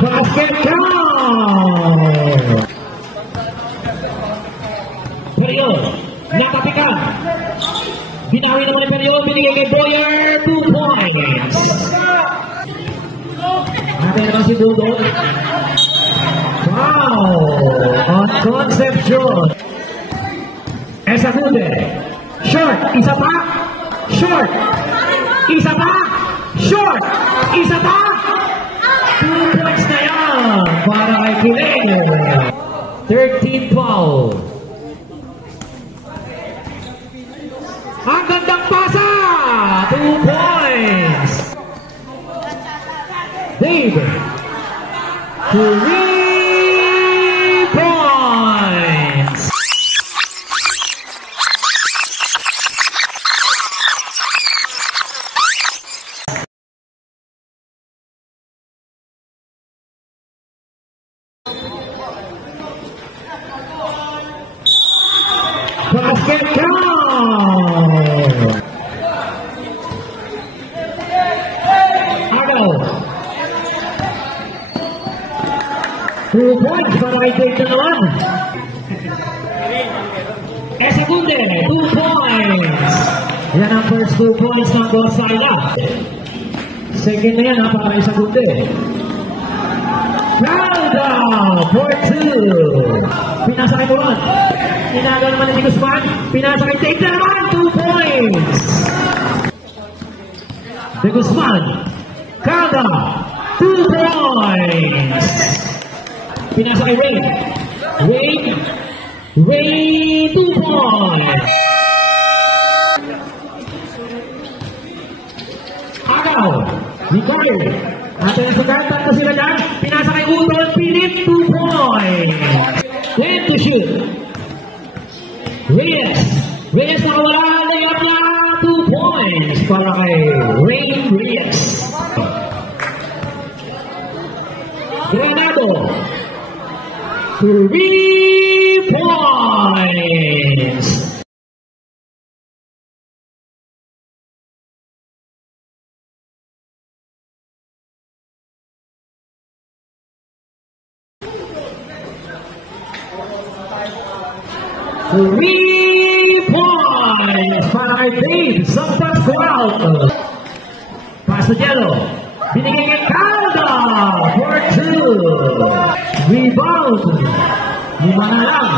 Basket count! Period. Nakapikan. Binawi naman ang period. Binigay kay Boyer. 2 points. Natin naman si Dudot. Wow! On Concepcion. Esagude. Short. Isa pa. Short. Isa pa. Short. Isa pa. 2 points na yan para kay Kilene. 13 foul. Ang gandang pasa. 2 points. Dave. 3 points. Basket count! Agaw. 2 points para kay Dave na naman. Esagunde, 2 points. Yan ang first 2 points ng Gonzaga. Second na yan para kay Esagunde. Countdown for 2. Pinasa kay Muron. Inagaw naman ni Guzman. Pinasa kay Dave na naman. 2 points. De Guzman. Countdown. 2 points. Pinasa kay Ray. Ray, 2 points. Agaw. Nicole. Natin ang sugatan ko sila dyan. Pinasa kay Udol. Pilit, 2 points. 10 to shoot. Reyes nakawala. Layup na. 2 points para kay Reyes. Granado. 3 points. Para kay Dave sa first round. Pass to Jello. Binigay kay Calda for 2. Rebound. 5 na lang.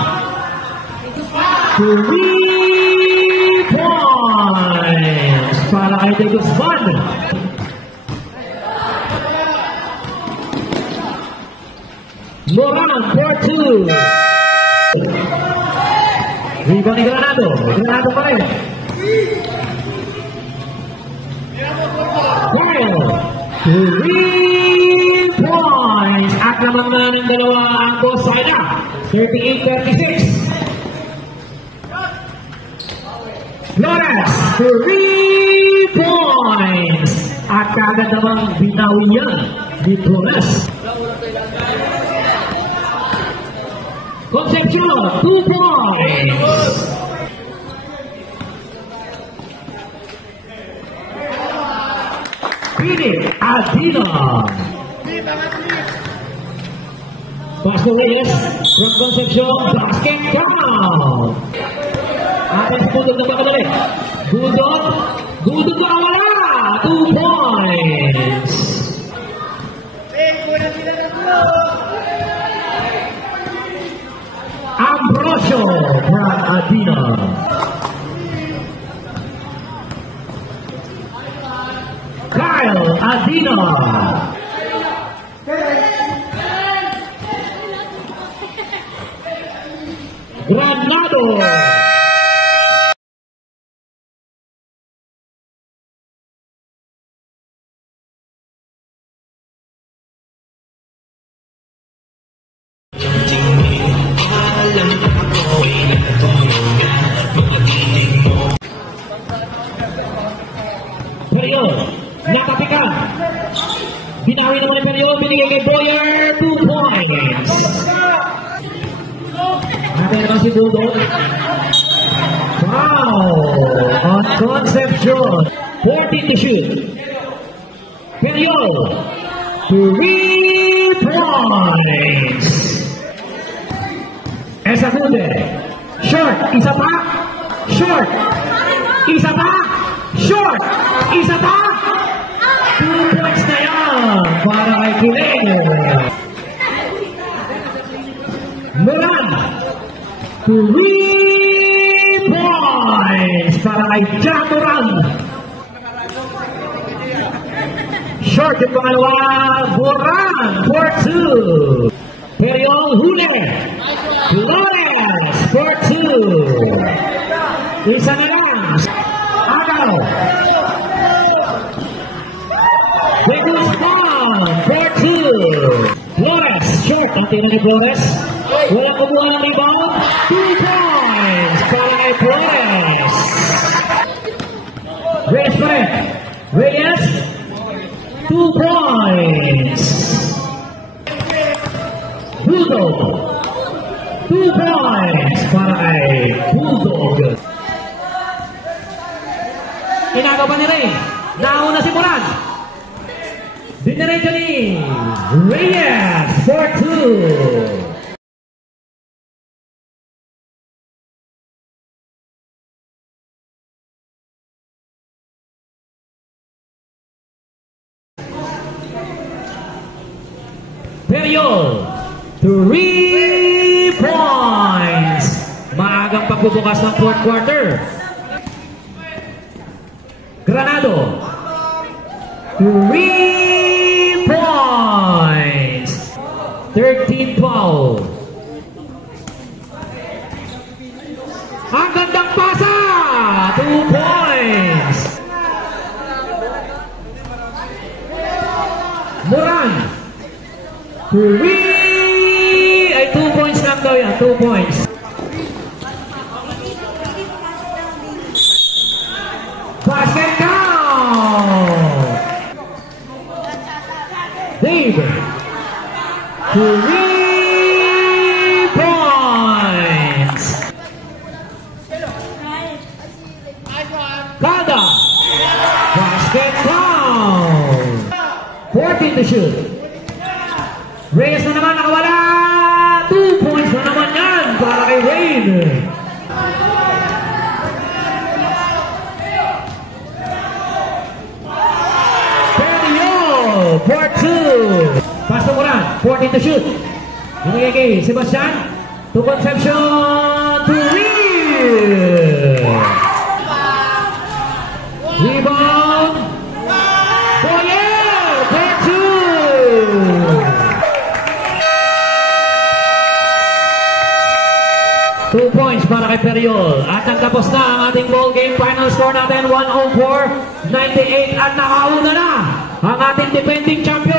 3 points para kay De Guzman. Moran for 2. Rebound ni Granado. Granado pa rin. Kyle. 3 points. At naman na ng dalawa ang Gonzaga. 38-36. Flores. 3 points. At kagad namang binawi yan ni Flores. Concepcion, 2 points. Philip Adina. Pass to Reyes from Concepcion, basket count. Atin sa putol na pagkabalik. Gudot na wala. 2 points. Ambrosio from Adina. Kyle Adina. Granado. Period. Nakapikan. Binawi naman ang period. Binigay kay Boyer. 2 points. Natin naman si Dudot. Wow. On Concepcion. 14 to shoot. Period. 3 points. points. Esagude. Short. Isa pa. Short. Isa pa. Short. Isa pa. 2 points na yan para kay Kileno. Moran. 3 points para kay Jack Moran. Short yung pangalawa, Moran for 2. Periol huli. Flores for 2. Isa na lang. Agaw. Vegas down for 2. Flores, short. Ang tira ni Flores. Walang kumuha ng rebound. 2 points para kay Flores. Reyes pa rin. Reyes. 2 points. Bulldog. 2 points para kay Bulldog. Inagaw pa ni Rey. Nauna si Moran. Diniretso ni Reyes for 2. Periol, 3 points. Maagang pagbubukas ng 4th quarter. Granado, 3 points. 13 foul. Ang gandang pasa, 2 points. Moran, 3 ay 2 points lang daw yan, 2 points. Basket count. Dave, 3 points. Calda, basket count. 14 to shoot. Reyes na naman nakawala. 2 points na naman yan para kay Rain. Periol for 2. Pass to Moran. 14 to shoot. Binigay kay Sebastian. To Concepcion. To Real. Rebound. Boyer for 2. 2 points para kay Periol. At nagtapos na ang ating ball game. Final score natin 104-98 at nakauna na ang ating defending champion.